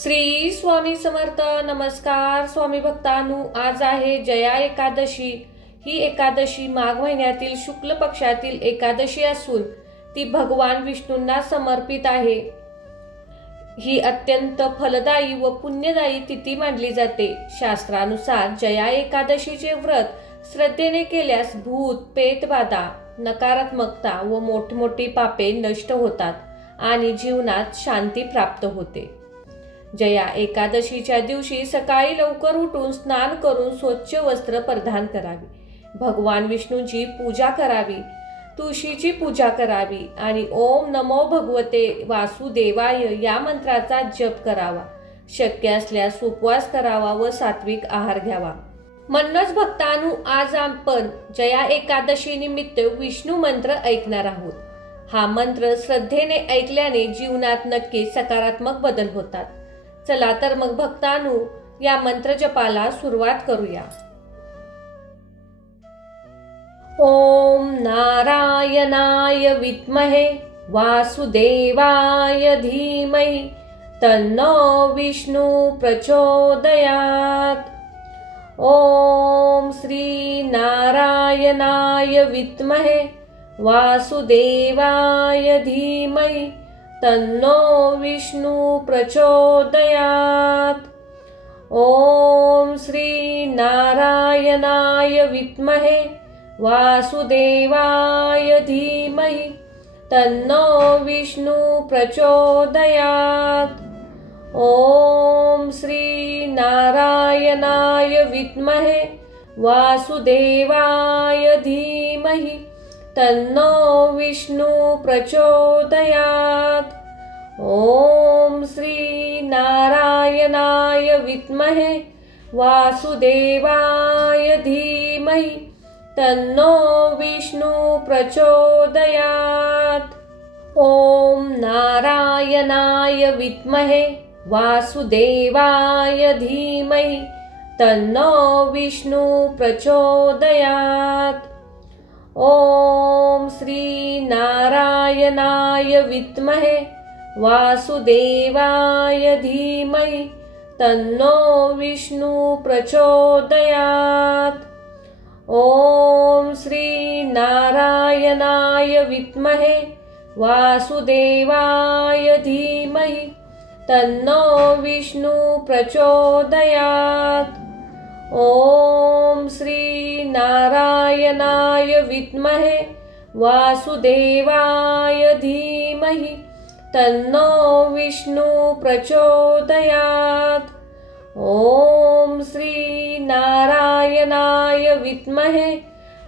श्री स्वामी समर्थ. नमस्कार स्वामी भक्तांनो, आज आहे जया एकादशी. ही एकादशी माघ महिन्यातील शुक्ल पक्षातील एकादशी असून ती भगवान विष्णूंना समर्पित आहे. ही अत्यंत फलदायी व पुण्यदायी तिथी मानली जाते. शास्त्रानुसार जया एकादशीचे व्रत श्रद्धेने केल्यास भूत पेटबाधा, नकारात्मकता व मोठमोठी पापे नष्ट होतात आणि जीवनात शांती प्राप्त होते. जया एकादशीच्या दिवशी सकाळी लवकर उठून स्नान करून स्वच्छ वस्त्र परिधान करावे, भगवान विष्णूंची पूजा करावी, तुळशीची पूजा करावी आणि ओम नमो भगवते वासुदेवाय या मंत्राचा जप करावा. शक्य असल्यास उपवास करावा व सात्विक आहार घ्यावा. म्हणूनच भक्तांनो, आज आपण जया एकादशी निमित्त विष्णू मंत्र ऐकणार आहोत. हा मंत्र श्रद्धेने ऐकल्याने जीवनात नक्की सकारात्मक बदल होतात. चला तर मग भक्तांनो, या मंत्र जपाला सुरुवात करूया. ओम नारायणाय विद्महे वासुदेवाय धीमहि तन्नो विष्णु प्रचोदयात्. ओम श्री नारायणाय विद्महे वासुदेवाय धीमहि तन्नो विष्णु प्रचोदयात्. ओम श्री नारायणाय विद्महे वासुदेवाय धीमहि तन्नो विष्णु प्रचोदयात्. ओम श्री नारायणाय विद्महे वासुदेवाय धीमहि तन्नो विष्णु प्रचोदयात्. ओम श्री नारायणाय विद्महे वासुदेवाय धीमहि तन्नो विष्णु प्रचोदयात्. ओम नारायणाय विद्महे वासुदेवाय धीमहि तन्नो विष्णु प्रचोदयात्. ओम श्री नारायणाय विद्महे वासुदेवाय धीमहि तन्नो विष्णु प्रचोदयात्. ओम श्री नारायणाय विद्महे वासुदेवाय धीमहि तन्नो विष्णु प्रचोदयात्. ओम श्री नारायणाय विद्महे वासुदेवाय धीमहि तन्नो विष्णु प्रचोदयात्. ओम श्री नारायणाय विद्महे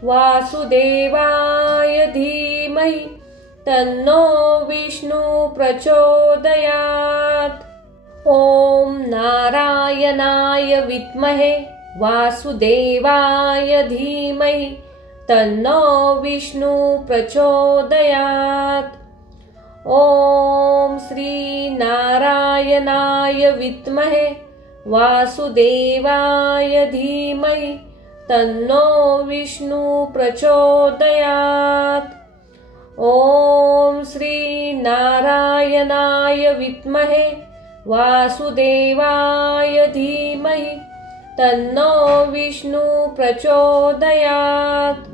वासुदेवाय धीमहि तन्नो विष्णु प्रचोदयात्. ओम नारायणाय विद्महे वासुदेवाय धीमहि तन्नो विष्णु प्रचोदयात्. ओम श्री नारायणाय विद्महे वासुदेवाय धीमहि तन्नो विष्णु प्रचोदयात्. ओम श्री नारायणाय विद्महे वासुदेवाय धीमहि तन्नो विष्णु प्रचोदयात्.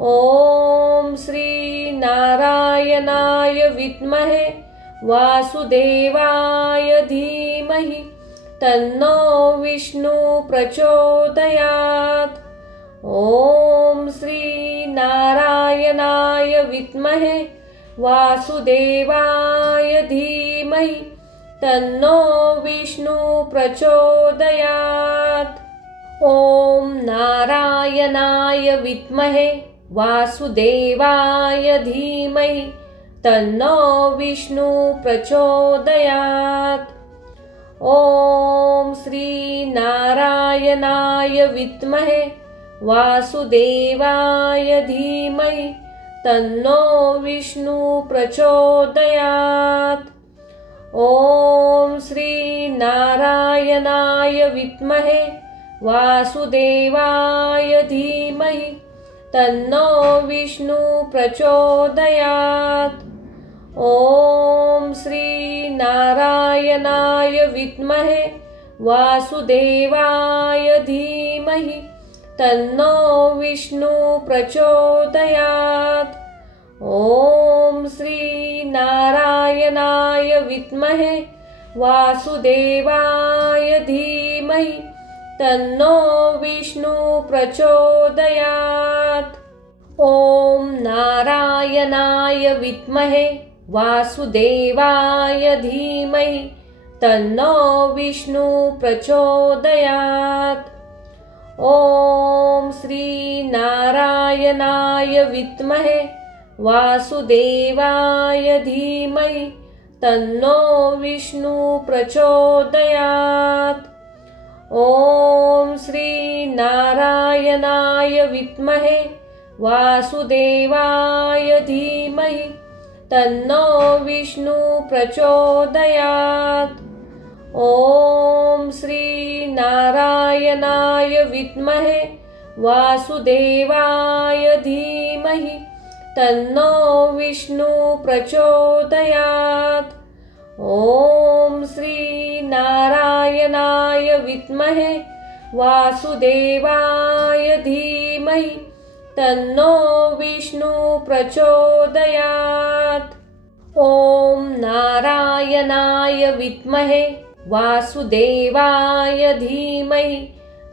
ओम श्री नारायणाय विद्महे वासुदेवाय धीमहि तन्नो विष्णु प्रचोदयात्. ओम श्री नारायणाय विद्महे वासुदेवाय धीमहि तन्नो विष्णु प्रचोदयात्. ओम नारायणाय विद्महे वासुदेवाय धीमहि तन्नो विष्णु प्रचोदयात्. ओम श्री नारायणाय विद्महे वासुदेवाय धीमहि तन्नो विष्णु प्रचोदयात्. ओम श्री नारायणाय विद्महे वासुदेवाय धीमहि तन्नो विष्णु प्रचोदयात्. ओम श्री नारायणाय नारायणाय विद्महे वासुदेवाय धीमहि तन्नो विष्णु प्रचोदयात्। ॐ श्री नारायणाय विद्महे वासुदेवाय धीमहि तन्नो विष्णु प्रचोदयात्। ॐ नारायणाय विद्महे वासुदेवाय धीमहि तन्नो विष्णु प्रचोदयात्। ॐ श्री नारायणाय विद्महे वासुदेवाय धीमहि तन्नो विष्णु प्रचोदयात्। ॐ श्री नारायणाय विद्महे वासुदेवाय धीमहि तन्नो विष्णु प्रचोदयात्। ॐ श्री नारायणाय विद्महे वासुदेवाय धीमहि तन्नो विष्णु प्रचोदयात्। ॐ श्री नारायणाय विद्महे वासुदेवाय धीमहि तन्नो विष्णु प्रचोदयात्। ॐ नारायणाय विद्महे वासुदेवाय धीमहि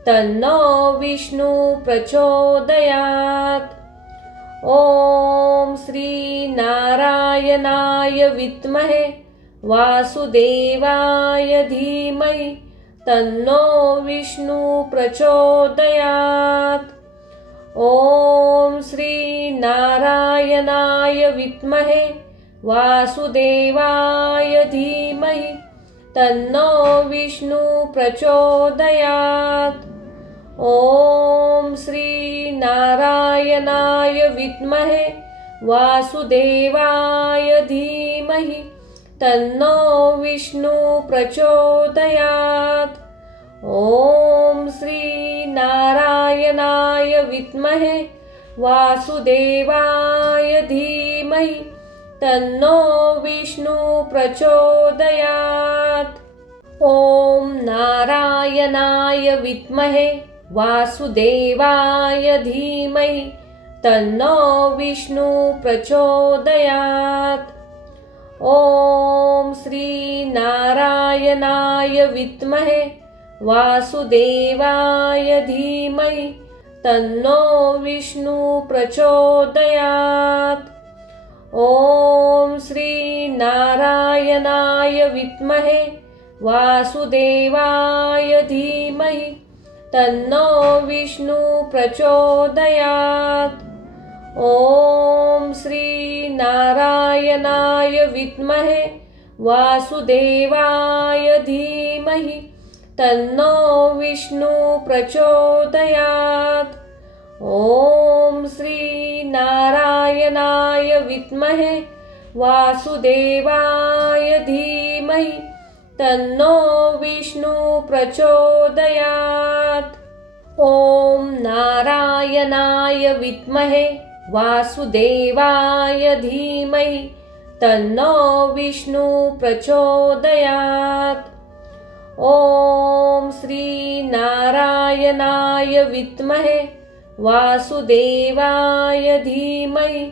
तन्नो विष्णु प्रचोदयात्। ॐ श्री नारायणाय विद्महे वासुदेवाय धीमहि तन्नो विष्णु प्रचोदयात्। ॐ श्री नारायणाय विद्महे वासुदेवाय धीमहि तन्नो विष्णु प्रचोदयात्। ॐ श्री नारायणाय विद्महे वासुदेवाय धीमहि तन्नो विष्णु प्रचोदयात्। ॐ श्री नारायणाय विद्महे वासुदेवाय धीमहि तन्नो विष्णु प्रचोदयात्। ॐ नारायणाय विद्महे वासुदेवाय धीमहि तन्नो विष्णु प्रचोदयात्। ॐ श्री नारायणाय विद्महे वासुदेवाय धीमहि तन्नो विष्णु प्रचोदयात्। ॐ श्री नारायणाय विद्महे वासुदेवाय धीमहि तन्नो विष्णु प्रचोदयात्। ॐ श्री नारायणाय विद्महे वासुदेवाय धीमहि तन्नो विष्णु प्रचोदयात्। ॐ श्री नारायणाय विद्महे वासुदेवाय धीमहि तन्नो विष्णु प्रचोदयात्। ॐ नारायणाय विद्महे वासुदेवाय धीमहि तन्नो विष्णु प्रचोदयात्। ॐ श्री नारायणाय विद्महे वासुदेवाय धीमहि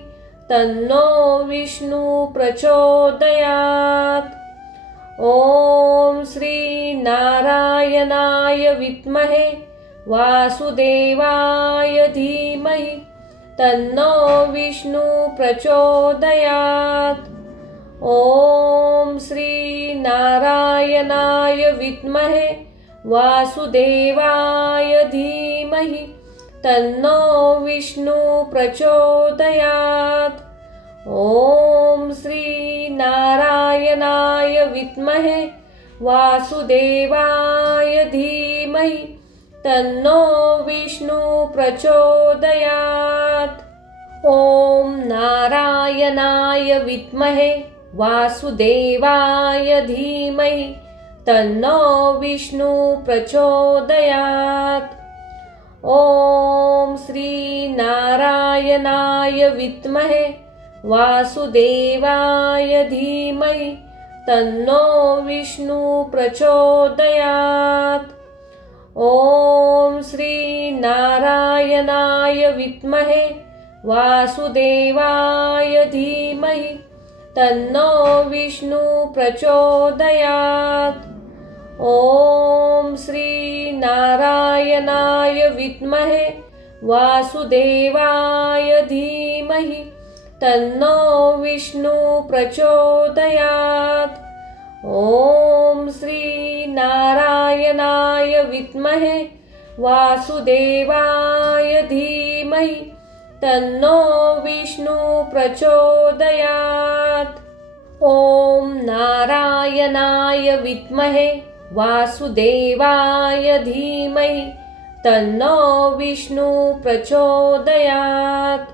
तन्नो विष्णु प्रचोदयात्। ॐ श्री नारायणाय विद्महे वासुदेवाय धीमहि तन्नो विष्णु प्रचोदयात्। ॐ श्री नारायणाय विद्महे वासुदेवाय धीमहि तन्नो विष्णु प्रचोदयात्। ॐ श्री नारायणाय विद्महे वासुदेवाय धीमहि तन्नो विष्णु प्रचोदयात्। ॐ नारायणाय विद्महे वासुदेवाय धीमहि तन्नो विष्णु प्रचोदयात्। ॐ श्री नारायणाय विद्महे वासुदेवाय धीमहि तन्नो विष्णु प्रचोदयात्। ॐ श्री नारायणाय विद्महे वासुदेवाय धीमहि तन्नो विष्णु प्रचोदयात्। ॐ श्री नारायणाय विद्महे वासुदेवाय धीमहि तन्नो विष्णु प्रचोदयात्। ॐ श्री नारायणाय विद्महे वासुदेवाय धीमहि तन्नो विष्णु प्रचोदयात्। ॐ नारायणाय विद्महे वासुदेवाय धीमहि तन्नो विष्णु प्रचोदयात्।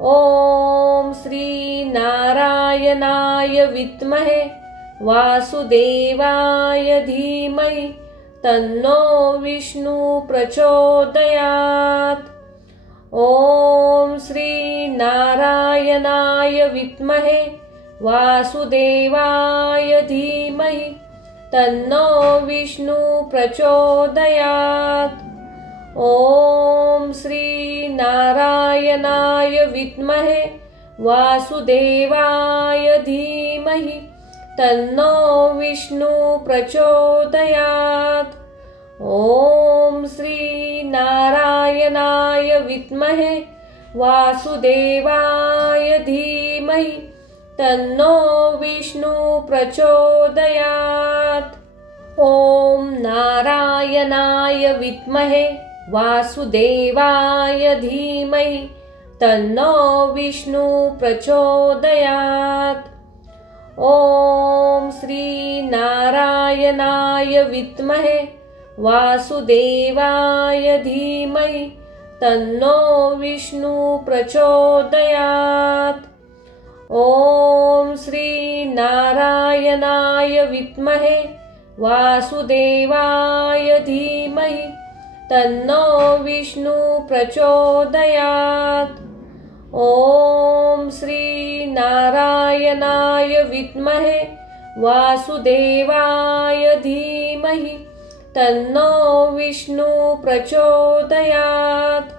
ॐ श्री नारायणाय विद्महे वासुदेवाय धीमहि तन्नो विष्णु प्रचोदयात्। ॐ श्री नारायणाय विद्महे वासुदेवाय धीमहि तन्नो विष्णु प्रचोदयात्। ॐ श्री नारायणाय विद्महे वासुदेवाय धीमहि तन्नो विष्णु प्रचोदयात्। ॐ श्री नारायणाय विद्महे वासुदेवाय धीमहि तन्नो विष्णु प्रचोदयात्। ॐ नारायणाय विद्महे वासुदेवाय धीमहि तन्नो विष्णु प्रचोदयात्। ॐ श्री नारायणाय विद्महे वासुदेवाय धीमहि तन्नो विष्णु प्रचोदयात्। ॐ श्री नारायणाय विद्महे वासुदेवाय धीमहि तन्नो विष्णु प्रचोदयात्। ॐ श्री नारायणाय विद्महे वासुदेवाय धीमहि तन्नो विष्णु प्रचोदयात्।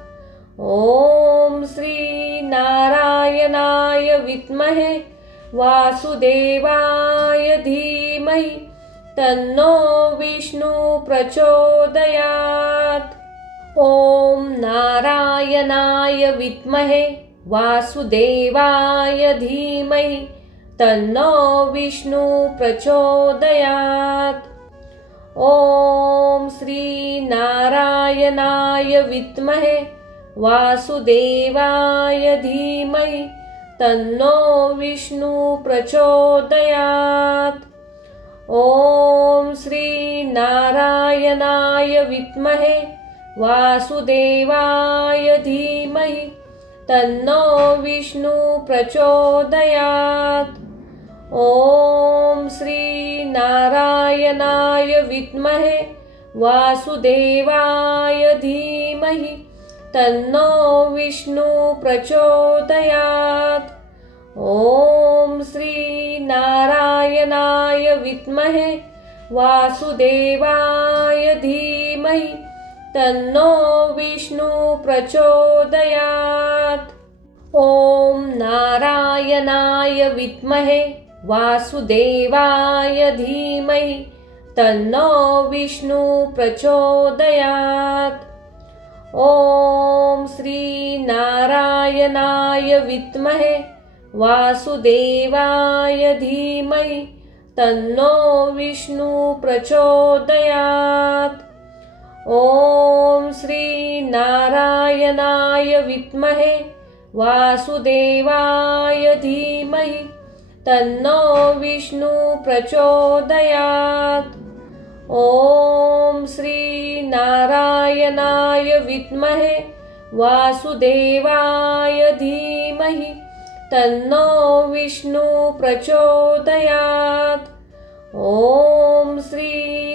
ॐ श्री नारायणाय विद्महे वासुदेवाय धीमहि तन्नो विष्णु प्रचोदयात्। ॐ नारायणाय विद्महे वासुदेवाय धीमहि तन्नो विष्णु प्रचोदयात्। ॐ श्री नारायणाय विद्महे वासुदेवाय धीमहि तन्नो विष्णु प्रचोदयात्। ॐ श्री नारायणाय विद्महे वासुदेवाय धीमहि तन्नो विष्णु प्रचोदयात्। ॐ श्री नारायणाय विद्महे वासुदेवाय धीमहि तन्नो विष्णु प्रचोदयात्। ॐ श्री नारायणाय विद्महे वासुदेवाय धीमहि तन्नो विष्णु प्रचोदयात्। ॐ नारायणाय विद्महे वासुदेवाय धीमहि तन्नो विष्णु प्रचोदयात्। ॐ श्री नारायणाय विद्महे वासुदेवाय धीमहि तन्नो विष्णु प्रचोदयात्। ॐ श्री नारायणाय विद्महे वासुदेवाय धीमहि तन्नो विष्णु प्रचोदयात्। ॐ श्री नारायणाय विद्महे वासुदेवाय धीमहि तन्नो विष्णु प्रचोदयात्। ॐ श्री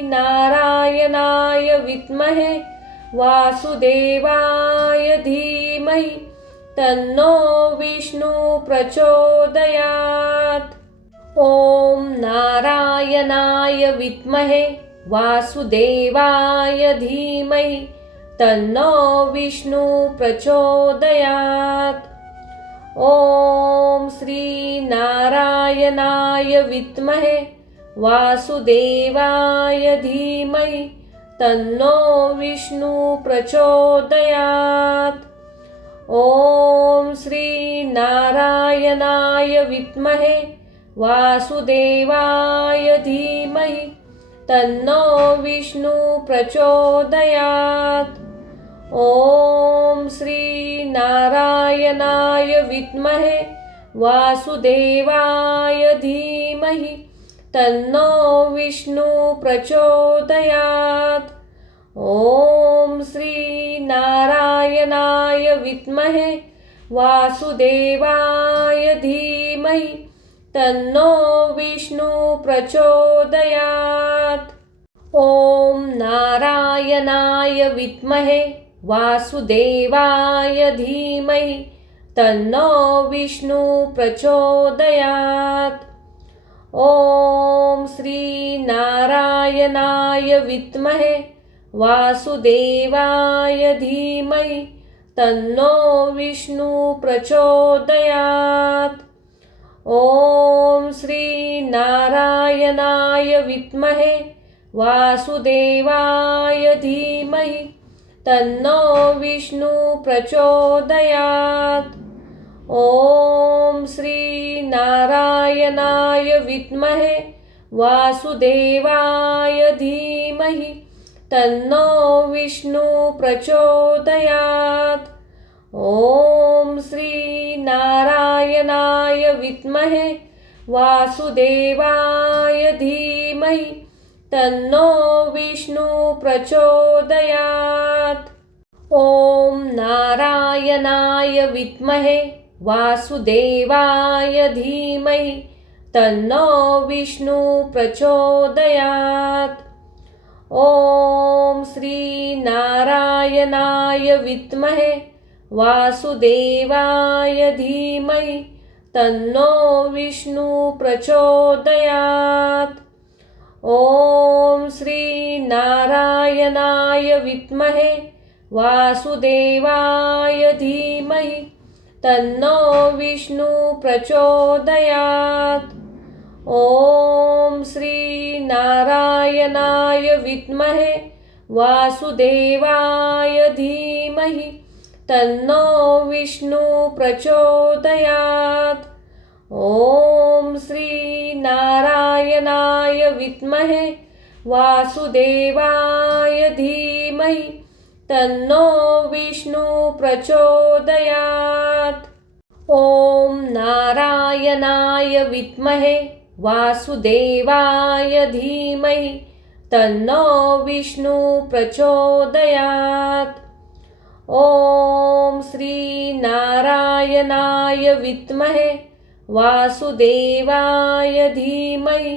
नारायणाय विद्महे वासुदेवाय धीमहि तन्नो विष्णु प्रचोदयात्। ॐ नारायणाय विद्महे वासुदेवाय धीमहि तन्नो विष्णु प्रचोदयात्। ॐ श्री नारायणाय विद्महे वासुदेवाय धीमहि तन्नो विष्णु प्रचोदयात्। ॐ श्री नारायणाय विद्महे वासुदेवाय धीमहि तन्नो विष्णु प्रचोदयात्। ॐ श्री नारायणाय विद्महे वासुदेवाय धीमहि तन्नो विष्णु प्रचोदयात्। ॐ श्री नारायणाय विद्महे वासुदेवाय धीमहि तन्नो विष्णु प्रचोदयात्। ॐ नारायणाय विद्महे वासुदेवाय धीमहि तन्नो विष्णु प्रचोदयात्। ॐ श्री नारायणाय विद्महे वासुदेवाय धीमहि तन्नो विष्णु प्रचोदयात्। ॐ श्री नारायणाय विद्महे वासुदेवाय धीमहि तन्नो विष्णु प्रचोदयात्। ॐ श्री नारायणाय विद्महे वासुदेवाय धीमहि तन्नो विष्णु प्रचोदयात्। ॐ श्री नारायणाय विद्महे वासुदेवाय धीमहि तन्नो विष्णु प्रचोदयात्। ॐ नारायणाय विद्महे वासुदेवाय धीमहि तन्नो विष्णु प्रचोदयात्। ॐ श्री नारायणाय विद्महे वासुदेवाय धीमहि तन्नो विष्णु प्रचोदयात्। ॐ श्री नारायणाय विद्महे वासुदेवाय धीमहि तन्नो विष्णु प्रचोदयात्। ॐ श्री नारायणाय विद्महे वासुदेवाय धीमहि तन्नो विष्णु प्रचोदयात्। ॐ श्री नारायणाय विद्महे वासुदेवाय धीमहि तन्नो विष्णु प्रचोदयात्। ॐ नारायणाय विद्महे वासुदेवाय धीमहि तन्नो विष्णु प्रचोदयात्। ॐ श्री नारायणाय विद्महे वासुदेवाय धीमहि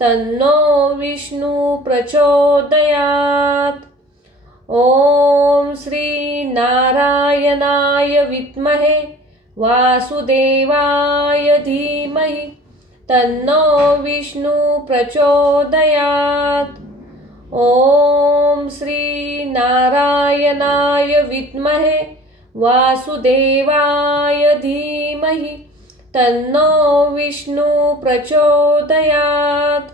तन्नो विष्णु प्रचोदयात्। ॐ श्री नारायणाय विद्महे वासुदेवाय धीमहि तन्नो विष्णु प्रचोदयात्। ॐ श्री नारायणाय विद्महे वासुदेवाय धीमहि तन्नो विष्णु प्रचोदयात्।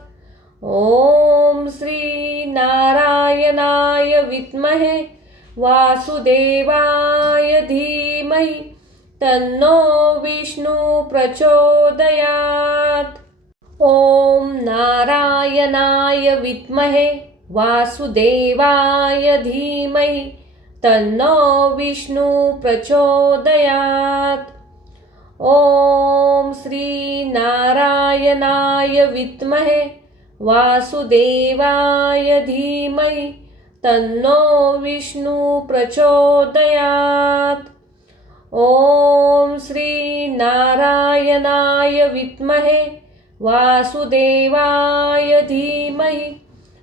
ॐ श्री नारायणाय विद्महे वासुदेवाय धीमहि तन्नो विष्णु प्रचोदयात्। ॐ नारायणाय विद्महे वासुदेवाय धीमहि तन्नो विष्णु प्रचोदयात्। ॐ श्री नारायणाय विद्महे वासुदेवाय धीमहि तन्नो विष्णु प्रचोदयात्। ॐ श्री नारायणाय विद्महे वासुदेवाय धीमहि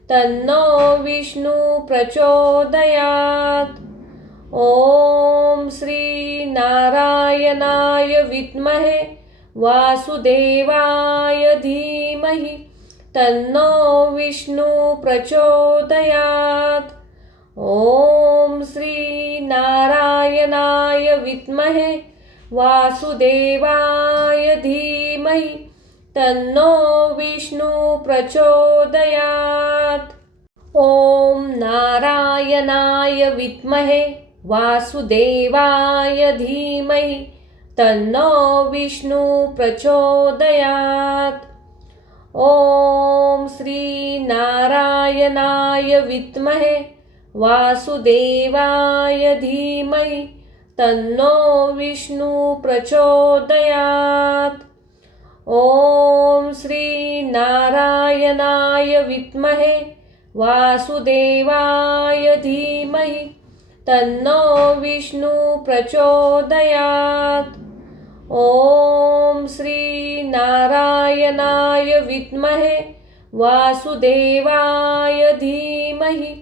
तन्नो विष्णु प्रचोदयात्। ॐ श्री नारायणाय विद्महे वासुदेवाय धीमहि तन्नो विष्णु प्रचोदयात्। ॐ श्री नारायणाय विद्महे वासुदेवाय धीमहि तन्नो विष्णु प्रचोदयात्। ॐ नारायणाय विद्महे वासुदेवाय धीमहि तन्नो विष्णु प्रचोदयात्। ॐ श्री नारायणाय विद्महे वासुदेवाय धीमहि तन्नो विष्णु प्रचोदयात्। ॐ श्री नारायणाय विद्महे वासुदेवाय धीमहि तन्नो विष्णु प्रचोदयात्। ॐ श्री नारायणाय विद्महे वासुदेवाय धीमहि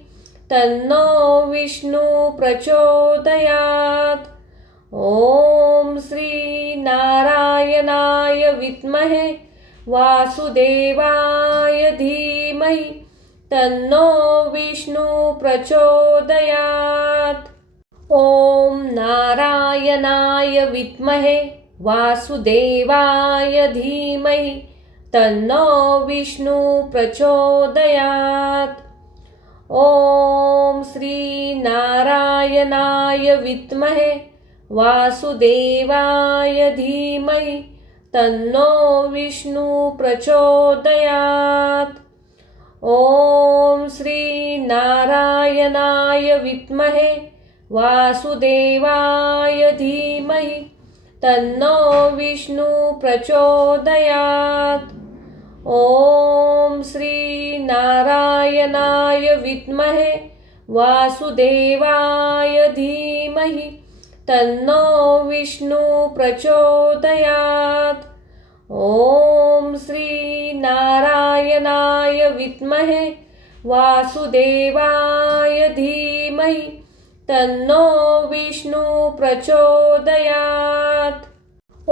तन्नो विष्णु प्रचोदयात्। ॐ श्री नारायणाय विद्महे वासुदेवाय धीमहि तन्नो विष्णु प्रचोदयात्। ॐ नारायणाय विद्महे वासुदेवाय धीमहि तन्नो विष्णु प्रचोदयात्। ॐ श्री नारायणाय विद्महे वासुदेवाय धीमहि तन्नो विष्णु प्रचोदयात्। ॐ श्री नारायणाय विद्महे वासुदेवाय धीमहि तन्नो विष्णु प्रचोदयात्। ॐ श्री नारायणाय विद्महे वासुदेवाय धीमहि तन्नो विष्णु प्रचोदयात्। ॐ श्री नारायणाय विद्महे वासुदेवाय धीमहि तन्नो विष्णु प्रचोदयात्। ॐ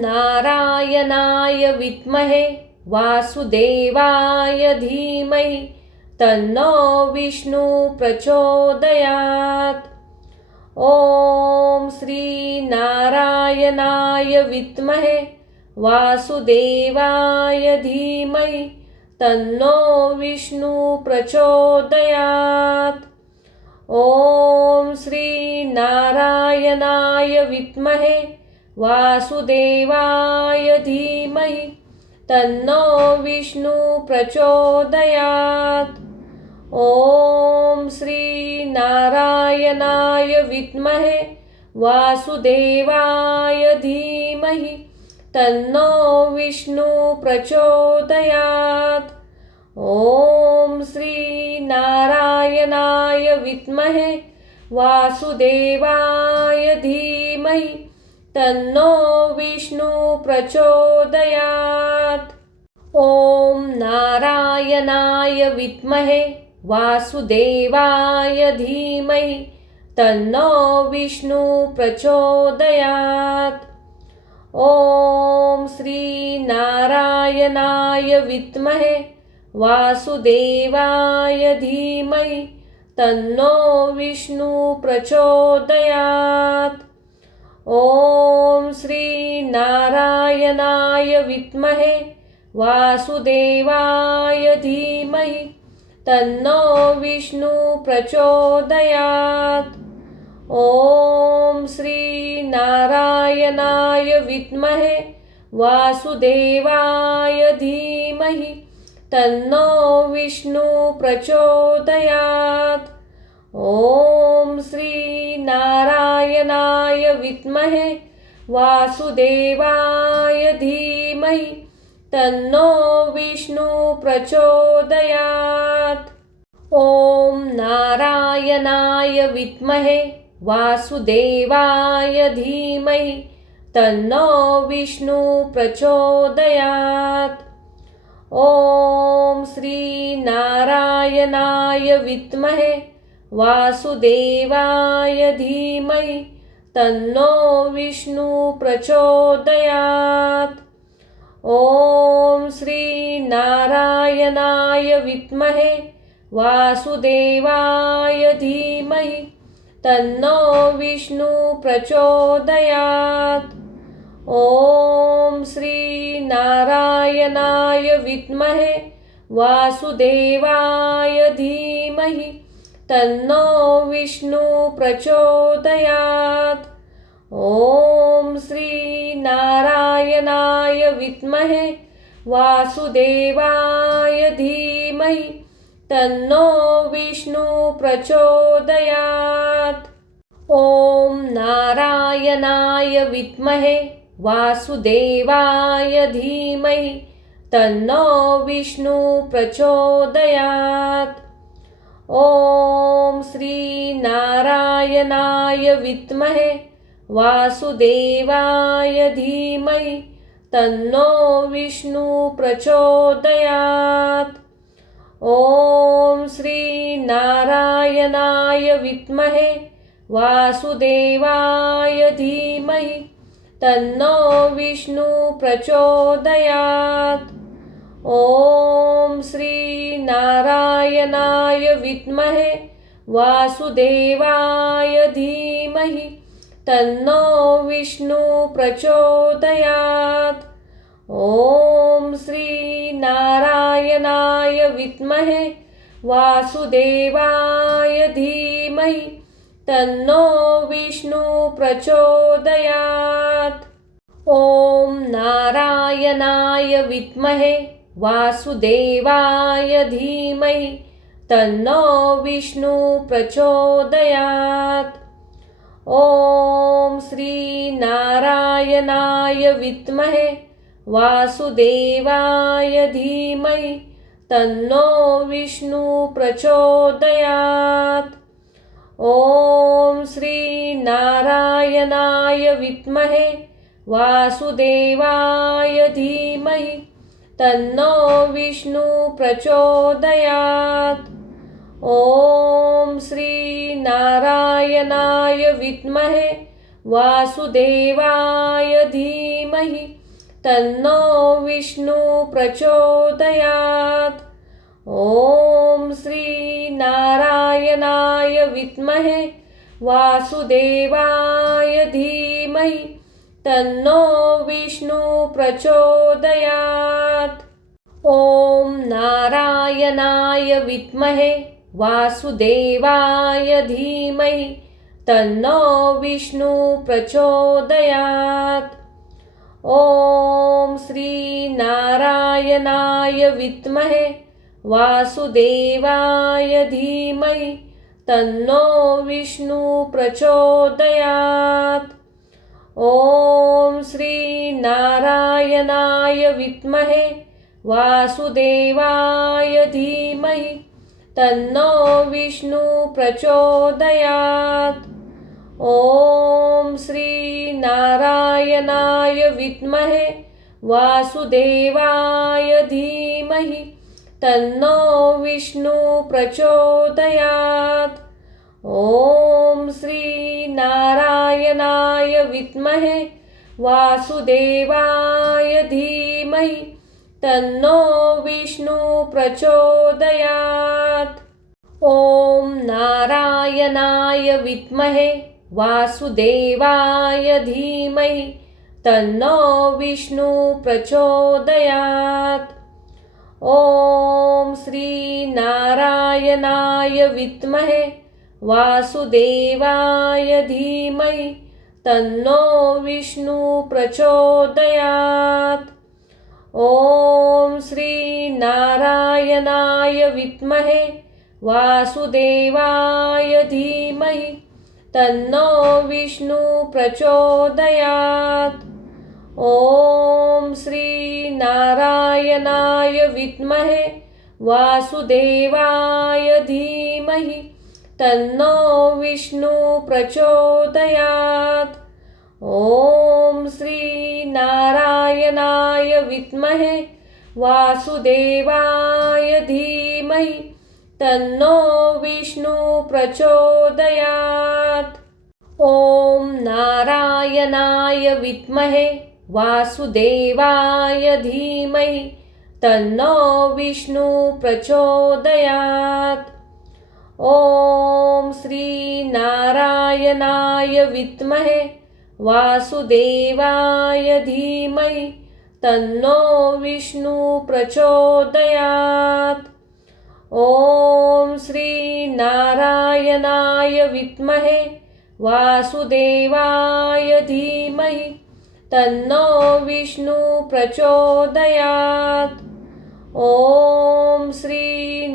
नारायणाय विद्महे वासुदेवाय धीमहि तन्नो विष्णु प्रचोदयात्। ॐ श्री नारायणाय विद्महे वासुदेवाय धीमहि तन्नो विष्णु प्रचोदयात्। ॐ श्री नारायणाय विद्महे वासुदेवाय धीमहि तन्नो विष्णु प्रचोदयात्। ॐ श्री नारायणाय विद्महे वासुदेवाय धीमहि तन्नो विष्णु प्रचोदयात्। ॐ श्री नारायणाय विद्महे वासुदेवाय धीमहि तन्नो विष्णु प्रचोदयात्। ॐ नारायणाय विद्महे वासुदेवाय धीमहि तन्नो विष्णु प्रचोदयात्। ॐ श्री नारायणाय विद्महे वासुदेवाय धीमहि तन्नो विष्णु प्रचोदयात्। ॐ श्री नारायणाय विद्महे वासुदेवाय धीमहि तन्नो विष्णु प्रचोदयात्। ॐ श्री नारायणाय विद्महे वासुदेवाय धीमहि तन्नो विष्णु प्रचोदयात्। ॐ श्री नारायणाय विद्महे वासुदेवाय धीमहि तन्नो विष्णु प्रचोदयात्। ॐ नारायणाय विद्महे वासुदेवाय धीमहि तन्नो विष्णु प्रचोदयात्। ॐ श्री नारायणाय विद्महे वासुदेवाय धीमहि तन्नो विष्णु प्रचोदयात्। ॐ श्री नारायणाय नारायणाय विद्महे वासुदेवाय धीमहि तन्नो विष्णु प्रचोदयात्। ॐ श्री नारायणाय विद्महे वासुदेवाय धीमहि तन्नो विष्णु प्रचोदयात्। ॐ श्री नारायणाय विद्महे वासुदेवाय धीमहि तन्नो विष्णु प्रचोदयात्। ॐ नारायणाय विद्महे वासुदेवाय धीमहि तन्नो विष्णु प्रचोदयात्। ॐ श्री नारायणाय विद्महे वासुदेवाय धीमहि तन्नो विष्णु प्रचोदयात्। ॐ श्री नारायणाय विद्महे वासुदेवाय धीमहि तन्नो विष्णु प्रचोदयात्। ॐ श्री नारायणाय विद्महे वासुदेवाय धीमहि तन्नो विष्णु प्रचोदयात्। ॐ श्री नारायणाय विद्महे वासुदेवाय धीमहि तन्नो विष्णु प्रचोदयात्। ॐ नारायणाय विद्महे वासुदेवाय धीमहि तन्नो विष्णु प्रचोदयात्। ॐ श्री नारायणाय विद्महे वासुदेवाय धीमहि तन्नो विष्णु प्रचोदयात्। ॐ श्री नारायणाय विद्महे वासुदेवाय धीमहि तन्नो विष्णु प्रचोदयात्। ॐ श्री नारायणाय विद्महे वासुदेवाय धीमहि तन्नो विष्णु प्रचोदयात्। ॐ श्री नारायणाय विद्महे वासुदेवाय धीमहि तन्नो विष्णु प्रचोदयात्। ॐ नारायणाय विद्महे वासुदेवाय धीमहि तन्नो विष्णु प्रचोदयात्। ॐ श्री नारायणाय विद्महे वासुदेवाय धीमहि तन्नो विष्णु प्रचोदयात्। ॐ श्री नारायणाय विद्महे वासुदेवाय धीमहि तन्नो विष्णु प्रचोदयात्। ॐ श्री नारायणाय विद्महे वासुदेवाय धीमहि तन्नो विष्णु प्रचोदयात्। ॐ श्री नारायणाय विद्महे वासुदेवाय धीमहि तन्नो विष्णु प्रचोदयात्। ॐ नारायणाय विद्महे वासुदेवाय धीमहि तन्नो विष्णु प्रचोदयात्। ॐ श्री नारायणाय विद्महे वासुदेवाय धीमहि तन्नो विष्णु प्रचोदयात्। ॐ श्री नारायणाय विद्महे वासुदेवाय धीमहि तन्नो विष्णु प्रचोदयात्। ॐ श्री नारायणाय विद्महे वासुदेवाय धीमहि तन्नो विष्णु प्रचोदयात्। ॐ श्री नारायणाय विद्महे वासुदेवाय धीमहि तन्नो विष्णु प्रचोदयात्। ॐ नारायणाय विद्महे वासुदेवाय धीमहि तन्नो विष्णु प्रचोदयात्। ॐ श्रीनारायणाय विद्महे वासुदेवाय धीमहि तन्नो विष्णु प्रचोदयात्। ॐ श्रीनारायणाय विद्महे वासुदेवाय धीमहि तन्नो विष्णु प्रचोदयात्। ॐ श्रीनारायणाय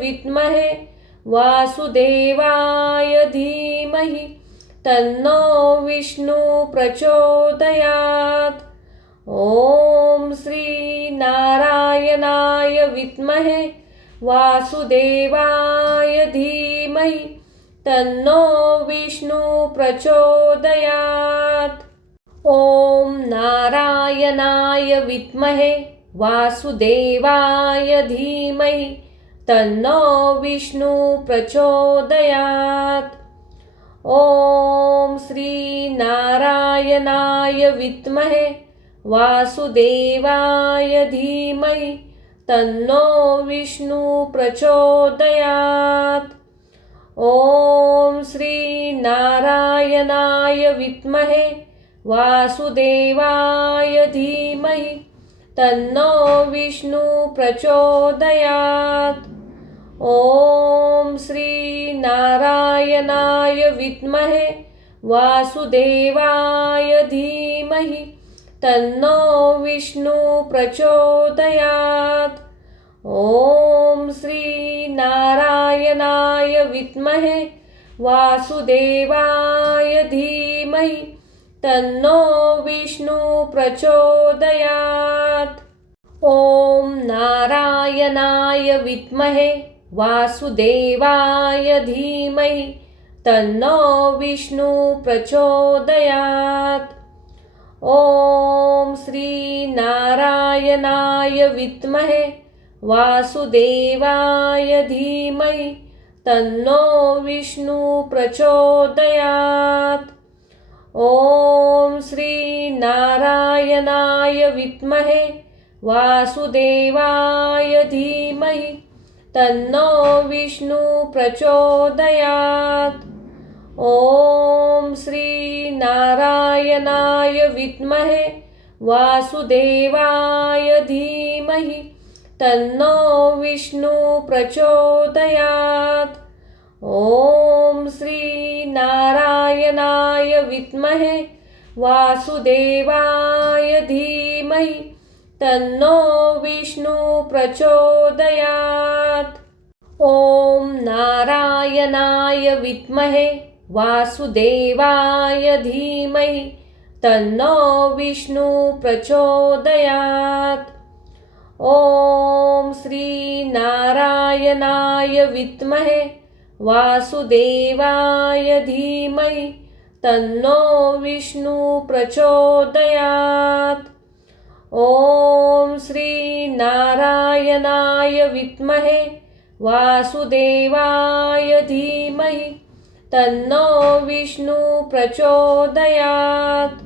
विद्महे वासुदेवाय धीमहि तन्नो विष्णु प्रचोदयात्। ॐ श्रीनारायणाय विद्महे वासुदेवाय धीमहि तन्नो विष्णु प्रचोदयात्। ॐ नारायणाय विद्महे वासुदेवाय धीमहि तन्नो विष्णु प्रचोदयात्। ॐ श्रीनारायणाय विद्महे वासुदेवाय धीमहि तन्नो विष्णु प्रचोदयात्। ॐ श्रीनारायणाय विद्महे वासुदेवाय धीमहि तन्नो विष्णु प्रचोदयात्। ॐ श्रीनारायणाय विद्महे वासुदेवाय धीमहि तन्नो विष्णु प्रचोदयात्। ॐ श्रीनारायणाय विद्महे वासुदेवाय धीमहि तन्नो विष्णु प्रचोदयात्। ॐ नारायणाय विद्महे वासुदेवाय धीमहि तन्नो विष्णु प्रचोदयात्। ॐ श्रीनारायणाय विद्महे वासुदेवाय धीमहि तन्नो विष्णु प्रचोदयात्। ॐ श्रीनारायणाय विद्महे वासुदेवाय धीमहि तन्नो विष्णु प्रचोदयात्। ॐ श्रीनारायणाय विद्महे वासुदेवाय धीमहि तन्नो विष्णु प्रचोदयात्। ॐ श्रीनारायणाय विद्महे वासुदेवाय धीमहि तन्नो विष्णु प्रचोदयात्। ॐ नारायणाय विद्महे वासुदेवाय धीमहि तन्नो विष्णु प्रचोदयात्। ॐ श्रीनारायणाय विद्महे वासुदेवाय धीमहि तन्नो विष्णु प्रचोदयात्। ॐ श्रीनारायणाय विद्महे वासुदेवाय धीमहि तन्नो विष्णु प्रचोदयात्।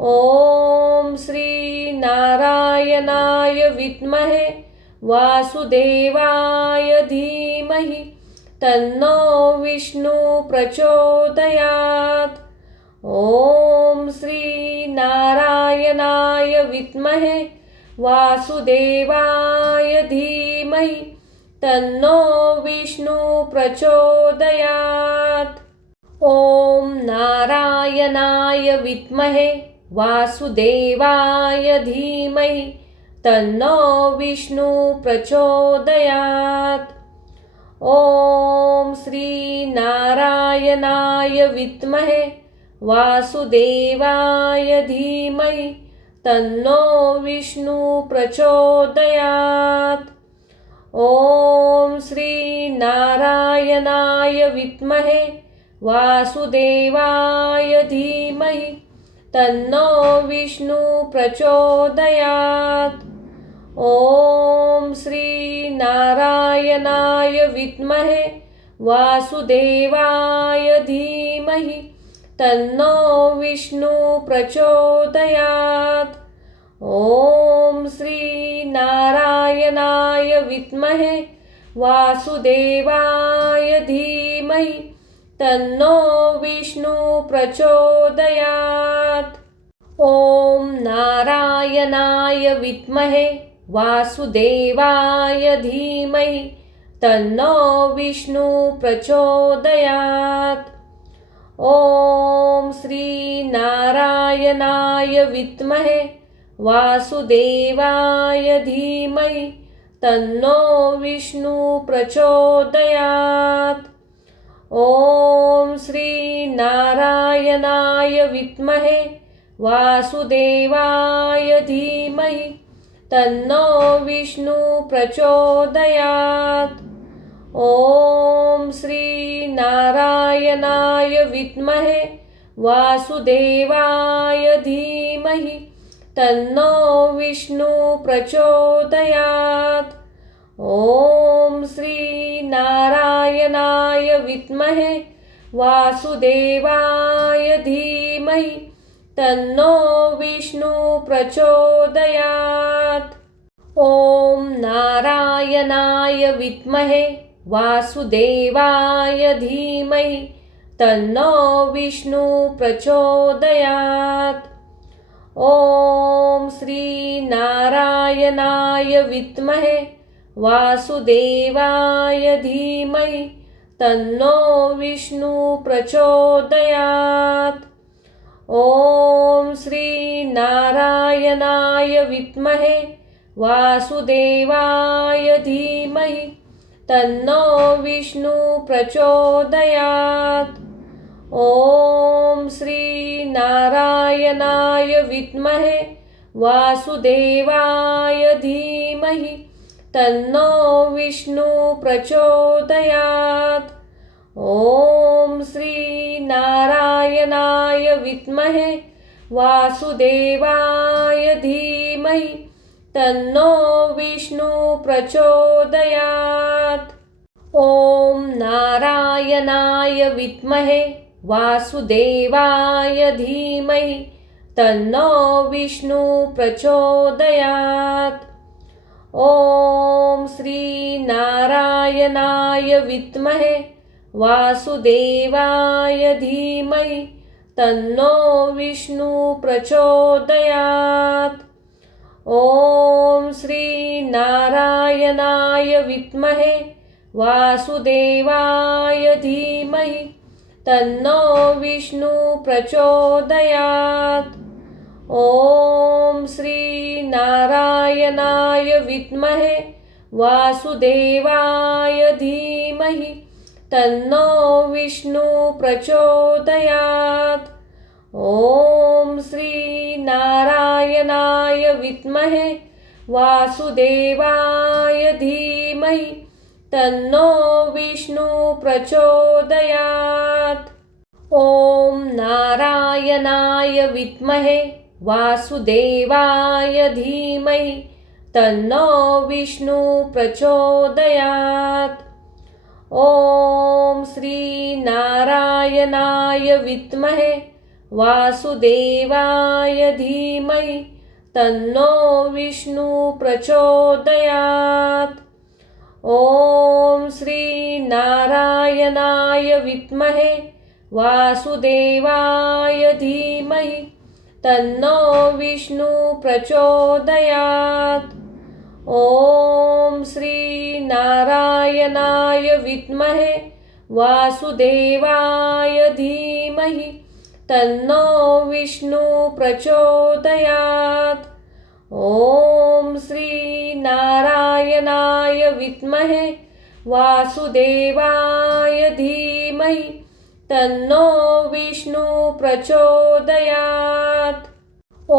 ॐ श्रीनारायणाय विद्महे वासुदेवाय धीमहि तन्नो विष्णु प्रचोदयात्। ॐ श्रीनारायणाय विद्महे वासुदेवाय धीमहि तन्नो विष्णु प्रचोदयात्। ॐ नारायणाय विद्महे वासुदेवाय धीमहि तन्नो विष्णु प्रचोदयात्। ॐ श्रीनारायणाय विद्महे वासुदेवाय धीमहि तन्नो विष्णु प्रचोदयात्। ॐ श्रीनारायणाय विद्महे वासुदेवाय धीमहि तन्नो विष्णु प्रचोदयात्। ॐ श्रीनारायणाय विद्महे वासुदेवाय धीमहि तन्नो विष्णु प्रचोदयात्। ॐ नारायणाय विद्महे वासुदेवाय धीमहि तन्नो विष्णु प्रचोदयात्। ॐ नारायणाय विद्महे वासुदेवाय धीमहि तन्नो विष्णु प्रचोदयात्। ॐ नारायणाय विद्महे वासुदेवाय धीमहि तन्नो विष्णु प्रचोदयात्। ॐ नारायणाय विद्महे वासुदेवाय धीमहि तन्नो विष्णु प्रचोदयात्। ॐ नारायणाय विद्महे वासुदेवाय धीमहि तन्नो विष्णु प्रचोदयात्। ॐ नारायणाय विद्महे वासुदेवाय धीमहि तन्नो विष्णु प्रचोदयात्। ॐ नारायणाय विद्महे वासुदेवाय धीमहि तन्नो विष्णु प्रचोदयात्। ॐ नारायणाय विद्महे वासुदेवाय धीमहि तन्नो विष्णु प्रचोदयात्। ॐ नारायणाय विद्महे वासुदेवाय धीमहि तन्नो विष्णु प्रचोदयात्। ॐ नारायणाय विद्महे वासुदेवाय धीमहि तन्नो विष्णु प्रचोदयात्। ॐ नारायणाय विद्महे वासुदेवाय धीमहि तन्नो विष्णु प्रचोदयात्। ॐ नारायणाय विद्महे वासुदेवाय धीमहि तन्नो विष्णु प्रचोदयात्। ॐ नारायणाय विद्महे वासुदेवाय धीमहि तन्नो विष्णु प्रचोदयात्। ॐ नारायणाय विद्महे वासुदेवाय धीमहि तन्नो विष्णु प्रचोदयात्। ॐ नारायणाय विद्महे वासुदेवाय धीमहि तन्नो विष्णु प्रचोदयात्। ॐ नारायणाय विद्महे वासुदेवाय धीमहि तन्नो विष्णु प्रचोदयात्। ॐ नारायणाय विद्महे वासुदेवाय धीमहि तन्नो विष्णु प्रचोदयात्। ॐ नारायणाय विद्महे वासुदेवाय धीमहि तन्नो विष्णु प्रचोदयात्। ॐ नारायणाय विद्महे वासुदेवाय धीमहि तन्नो विष्णु प्रचोदयात्। ॐ नारायणाय विद्महे वासुदेवाय धीमहि तन्नो विष्णु प्रचोदयात्। ॐ नारायणाय विद्महे वासुदेवाय धीमहि तन्नो विष्णु प्रचोदयात्। ॐ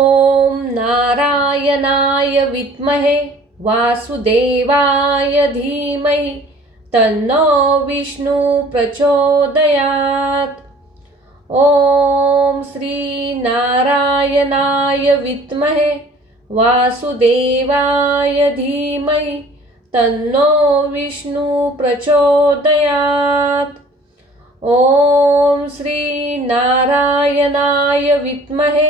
नारायणाय विद्महे वासुदेवाय धीमहि तन्नो विष्णु प्रचोदयात्। ॐ नारायणाय विद्महे वासुदेवाय धीमहि तन्नो विष्णु प्रचोदयात्। ॐ नारायणाय विद्महे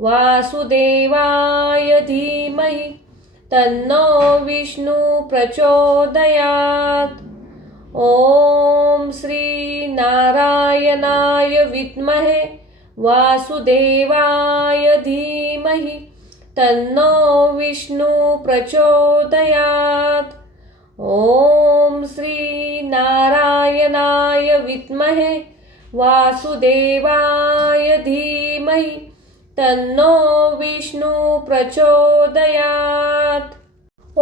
वासुदेवाय धीमहि तन्नो विष्णु प्रचोदयात्। ॐ श्री नारायणाय विद्महे वासुदेवाय धीमहि तन्नो विष्णु प्रचोदयात्। ॐ श्री नारायणाय विद्महे वासुदेवाय धीमहि तन्नो विष्णु प्रचोदयात्। ॐ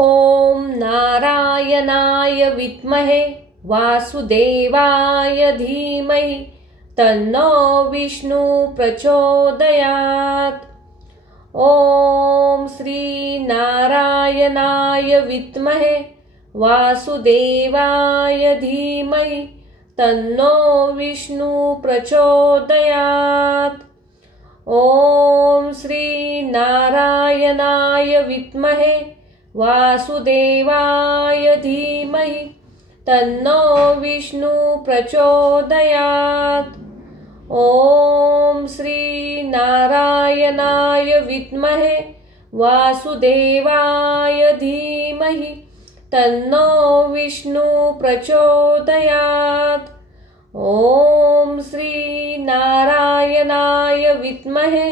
नारायणाय विद्महे वासुदेवाय धीमहि तन्नो विष्णु प्रचोदयात्। ॐ श्री नारायणाय विद्महे वासुदेवाय धीमहि तन्नो विष्णु प्रचोदयात्। ॐ श्री नारायणाय विद्महे वासुदेवाय धीमहि तन्नो विष्णु प्रचोदयात्। ॐ श्री नारायणाय विद्महे वासुदेवाय धीमहि तन्नो विष्णु प्रचोदयात्। ॐ श्री नारायणाय विद्महे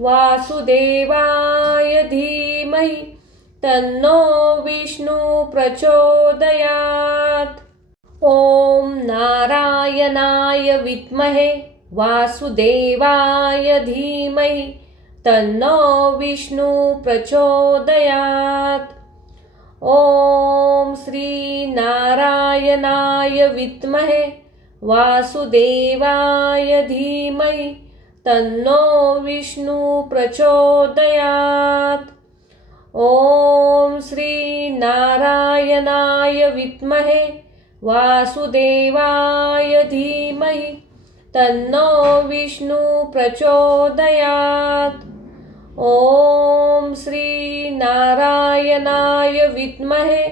वासुदेवाय धीमहि तन्नो विष्णु प्रचोदयात्। ॐ नारायणाय विद्महे वासुदेवाय धीमहि तन्नो विष्णु प्रचोदयात्। ॐ श्री नारायणाय विद्महे वासुदेवाय धीमहि तन्नो विष्णु प्रचोदयात्। ॐ श्री नारायणाय विद्महे वासुदेवाय धीमहि तन्नो विष्णु प्रचोदयात्। ॐ श्री नारायणाय विद्महे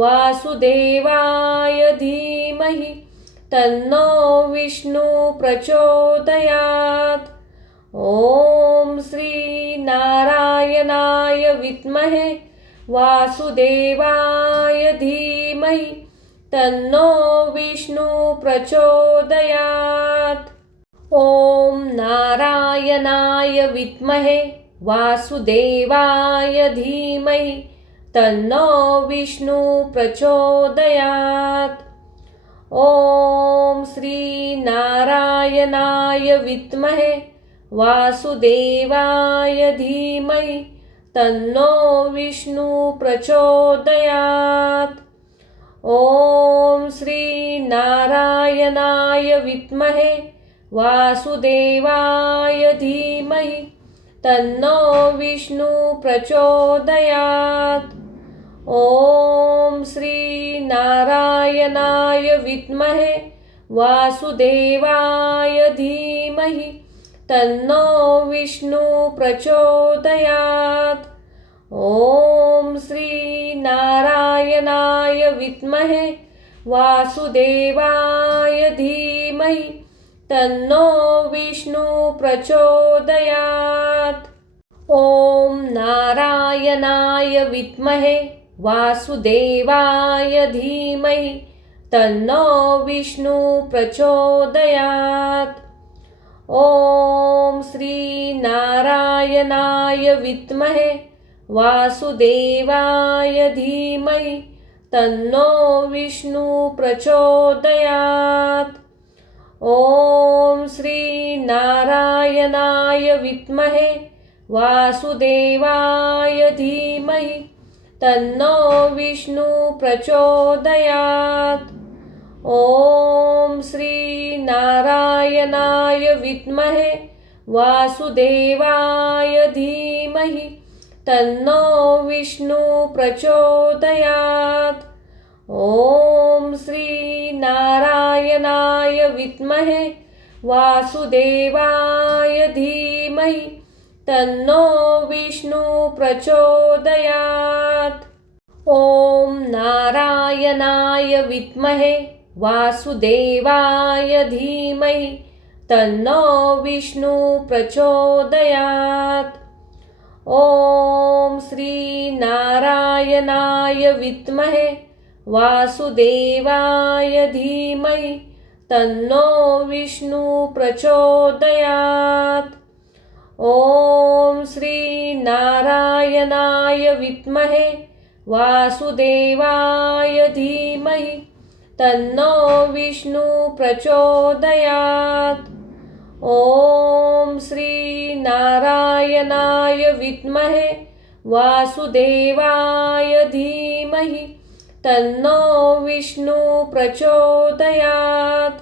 वासुदेवाय धीमहि तन्नो विष्णु प्रचोदयात्। ॐ श्री नारायणाय विद्महे वासुदेवाय धीमहि तन्नो विष्णु प्रचोदयात्। ॐ नारायणाय विद्महे वासुदेवाय धीमहि तन्नो विष्णु प्रचोदयात्। ॐ श्री नारायणाय विद्महे वासुदेवाय धीमहि तन्नो विष्णु प्रचोदयात्। ॐ श्री नारायणाय विद्महे वासुदेवाय धीमहि तन्नो विष्णु प्रचोदयात्। ॐ श्री नारायणाय विद्महे वासुदेवाय धीमहि तन्नो विष्णु प्रचोदयात्। ॐ श्री नारायणाय विद्महे वासुदेवाय धीमहि तन्नो विष्णु प्रचोदयात्। ॐ नारायणाय विद्महे वासुदेवाय धीमहि तन्नो विष्णु प्रचोदयात्। ॐ श्री नारायणाय विद्महे वासुदेवाय धीमहि तन्नो विष्णु प्रचोदयात्। ॐ श्री नारायणाय विद्महे वासुदेवाय धीमहि तन्नो विष्णु प्रचोदयात्। ॐ श्री नारायणाय विद्महे वासुदेवाय धीमहि तन्नो विष्णु प्रचोदयात्। ॐ श्री नारायणाय विद्महे वासुदेवाय धीमहि तन्नो विष्णु प्रचोदयात्। ॐ नारायणाय विद्महे वासुदेवाय धीमहि तन्नो विष्णु प्रचोदयात्। ॐ श्री नारायणाय विद्महे वासुदेवाय धीमहि तन्नो विष्णु प्रचोदयात्। ॐ श्री नारायणाय विद्महे वासुदेवाय धीमहि तन्नो विष्णु प्रचोदयात्। ॐ श्री नारायणाय विद्महे वासुदेवाय धीमहि तन्नो विष्णु प्रचोदयात्।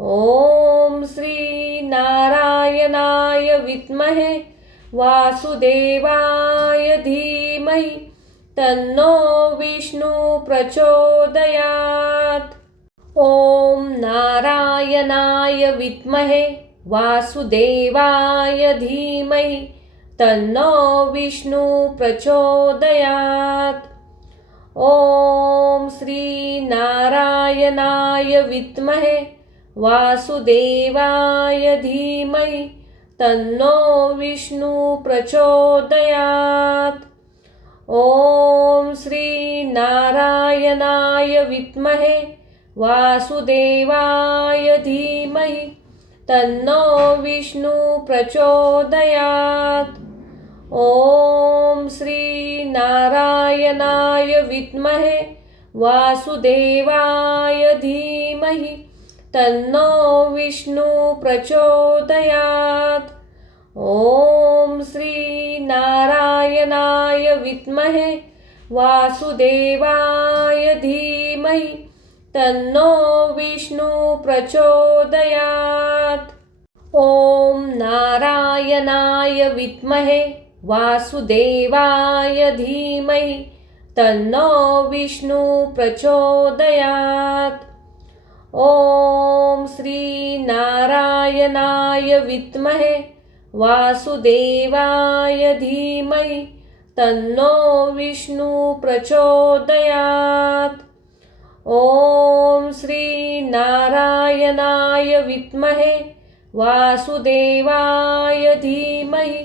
ॐ श्री नारायणाय विद्महे वासुदेवाय धीमहि तन्नो विष्णु प्रचोदयात्। ॐ नारायणाय विद्महे वासुदेवाय धीमहि तन्नो विष्णु प्रचोदयात्। ॐ श्री नारायणाय विद्महे वासुदेवाय धीमहि तन्नो विष्णु प्रचोदयात्। ॐ श्री नारायणाय विद्महे वासुदेवाय धीमहि तन्नो विष्णु प्रचोदयात्। ॐ श्री नारायणाय विद्महे वासुदेवाय धीमहि तन्नो विष्णु प्रचोदयात्। ॐ श्री नारायणाय विद्महे वासुदेवाय धीमहि तन्नो विष्णु प्रचोदयात्। ॐ नारायणाय विद्महे वासुदेवाय धीमहि तन्नो विष्णु प्रचोदयात्। ॐ श्री नारायणाय विद्महे वासुदेवाय धीमहि तन्नो विष्णु प्रचोदयात्। ॐ श्री नारायणाय विद्महे वासुदेवाय धीमहि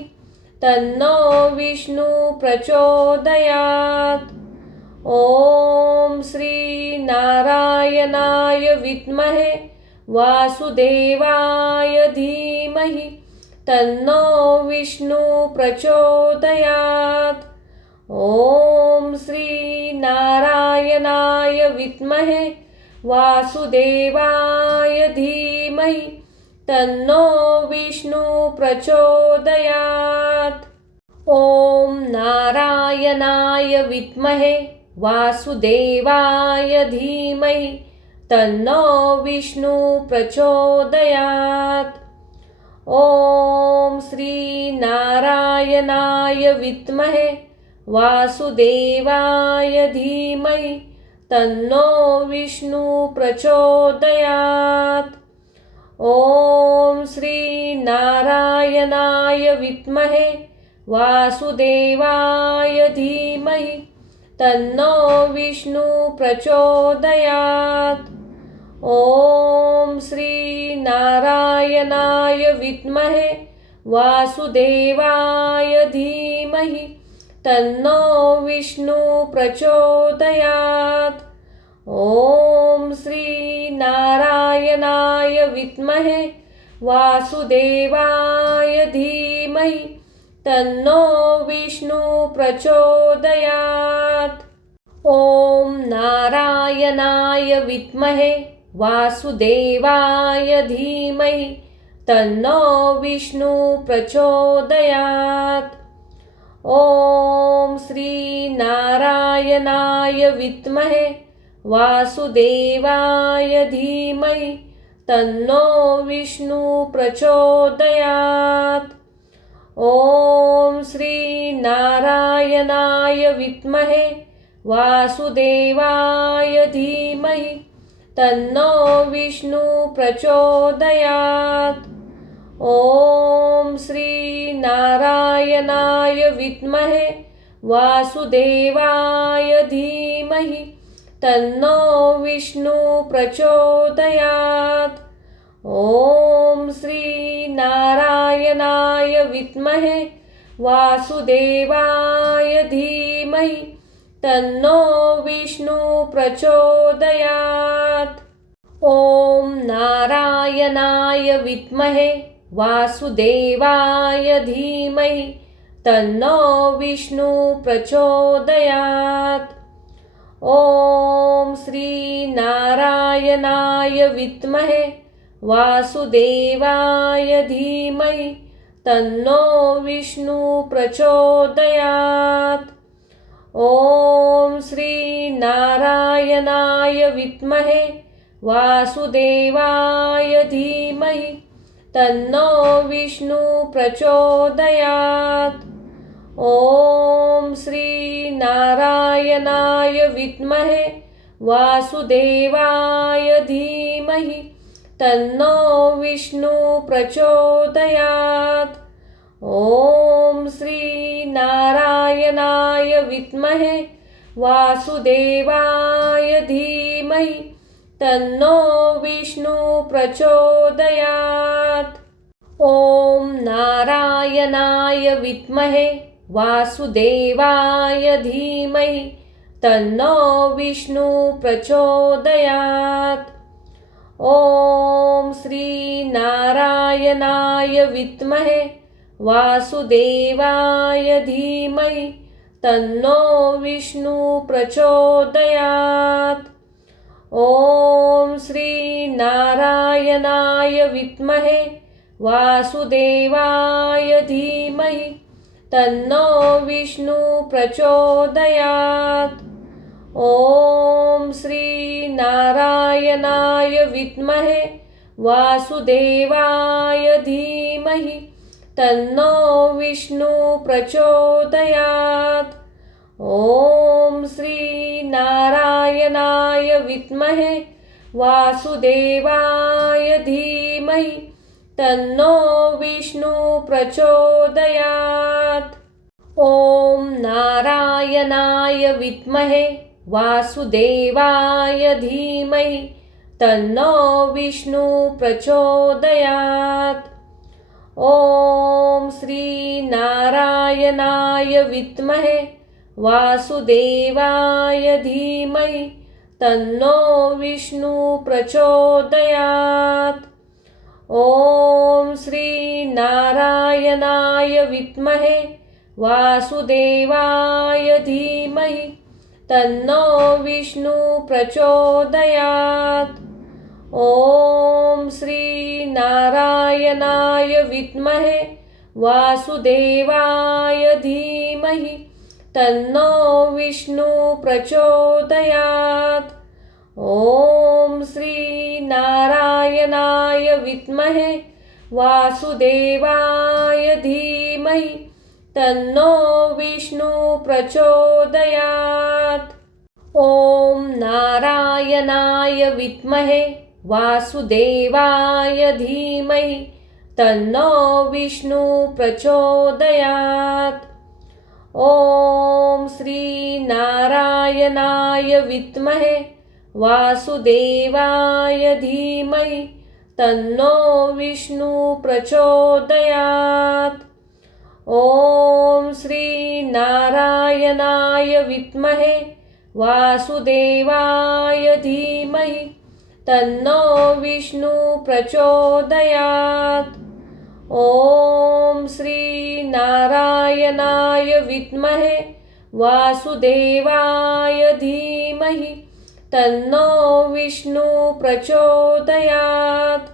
तन्नो विष्णु प्रचोदयात्। ॐ श्री नारायणाय विद्महे वासुदेवाय धीमहि तन्नो विष्णु प्रचोदयात्। ॐ श्री नारायणाय विद्महे वासुदेवाय धीमहि तन्नो विष्णु प्रचोदयात्। ॐ नारायणाय विद्महे वासुदेवाय धीमहि तन्नो विष्णु प्रचोदयात्। ॐ श्री नारायणाय विद्महे वासुदेवाय धीमहि तन्नो विष्णु प्रचोदयात्। ॐ श्री नारायणाय विद्महे वासुदेवाय धीमहि तन्नो विष्णु प्रचोदयात्। ॐ श्री नारायणाय विद्महे वासुदेवाय धीमहि तन्नो विष्णु प्रचोदयात्। ॐ श्री नारायणाय विद्महे वासुदेवाय धीमहि तन्नो विष्णु प्रचोदयात्। ॐ नारायणाय विद्महे वासुदेवाय धीमहि तन्नो विष्णु प्रचोदयात्। ॐ श्री नारायणाय विद्महे वासुदेवाय धीमहि तन्नो विष्णु प्रचोदयात्। ॐ श्री नारायणाय विद्महे वासुदेवाय धीमहि तन्नो विष्णु प्रचोदयात्। ॐ श्री नारायणाय विद्महे वासुदेवाय धीमहि तन्नो विष्णु प्रचोदयात्। ॐ श्री नारायणाय विद्महे वासुदेवाय धीमहि तन्नो विष्णु प्रचोदयात्। ॐ नारायणाय विद्महे वासुदेवाय धीमहि तन्नो विष्णु प्रचोदयात्। ॐ श्री नारायणाय विद्महे वासुदेवाय धीमहि तन्नो विष्णु प्रचोदयात्। ॐ श्री नारायणाय विद्महे वासुदेवाय धीमहि तन्नो विष्णु प्रचोदयात्। ॐ श्री नारायणाय विद्महे वासुदेवाय धीमहि तन्नो विष्णु प्रचोदयात्। ॐ श्री नारायणाय विद्महे वासुदेवाय धीमहि तन्नो विष्णु प्रचोदयात्। ॐ नारायणाय विद्महे वासुदेवाय धीमहि तन्नो विष्णु प्रचोदयात्। ॐ श्री नारायणाय विद्महे वासुदेवाय धीमहि तन्नो विष्णु प्रचोदयात्। ॐ श्री नारायणाय विद्महे वासुदेवाय धीमहि तन्नो विष्णु प्रचोदयात्। ॐ श्री नारायणाय विद्महे वासुदेवाय धीमहि तन्नो विष्णु प्रचोदयात्। ॐ श्री नारायणाय विद्महे वासुदेवाय धीमहि तन्नो विष्णु प्रचोदयात्। ॐ नारायणाय विद्महे वासुदेवाय धीमहि तन्नो विष्णु प्रचोदयात्। ॐ श्री नारायणाय विद्महे वासुदेवाय धीमहि तन्नो विष्णु प्रचोदयात्। ॐ श्री नारायणाय विद्महे वासुदेवाय धीमहि तन्नो विष्णु प्रचोदयात्। ॐ श्री नारायणाय विद्महे वासुदेवाय धीमहि तन्नो विष्णु प्रचोदयात्। ॐ श्री नारायणाय विद्महे वासुदेवाय धीमहि तन्नो विष्णु प्रचोदयात्। ॐ नारायणाय विद्महे वासुदेवाय धीमहि तन्नो विष्णु प्रचोदयात्। ॐ श्री नारायणाय विद्महे वासुदेवाय धीमहि तन्नो विष्णु प्रचोदयात्। ॐ श्री नारायणाय विद्महे वासुदेवाय धीमहि तन्नो विष्णु प्रचोदयात्। ॐ श्री नारायणाय विद्महे वासुदेवाय धीमहि तन्नो विष्णु प्रचोदयात्।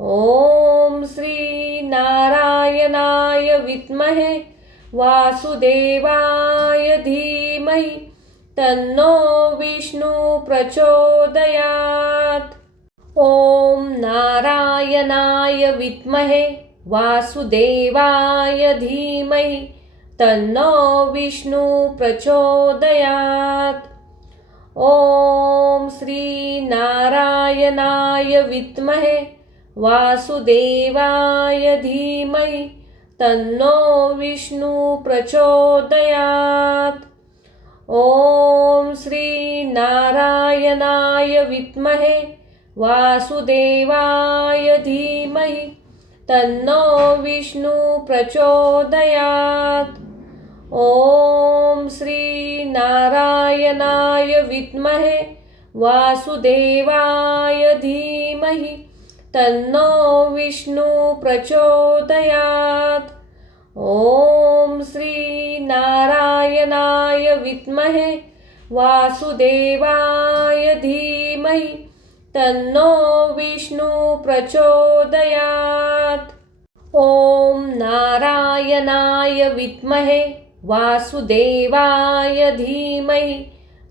ॐ श्री नारायणाय विद्महे वासुदेवाय धीमहि तन्नो विष्णु प्रचोदयात्। ॐ नारायणाय विद्महे वासुदेवाय धीमहि तन्नो विष्णु प्रचोदयात्। ॐ श्री नारायणाय विद्महे वासुदेवाय धीमहि तन्नो विष्णु प्रचोदयात्। ॐ श्री नारायणाय विद्महे वासुदेवाय धीमहि तन्नो विष्णु प्रचोदयात्। ॐ श्री नारायणाय विद्महे वासुदेवाय धीमहि तन्नो विष्णु प्रचोदयात्। ॐ श्री नारायणाय विद्महे वासुदेवाय धीमहि तन्नो विष्णु प्रचोदयात्। ॐ नारायणाय विद्महे वासुदेवाय धीमहि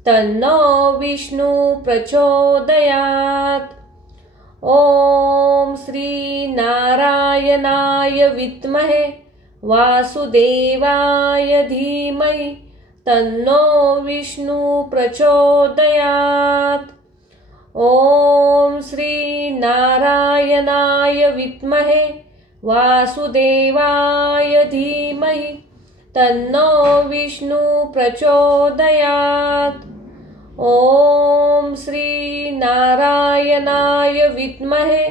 तन्नो विष्णु प्रचोदयात्। ॐ श्री नारायणाय विद्महे वासुदेवाय धीमहि तन्नो विष्णु प्रचोदयात्। ॐ श्री नारायणाय विद्महे वासुदेवाय धीमहि तन्नो विष्णु प्रचोदयात्। ॐ श्री नारायणाय विद्महे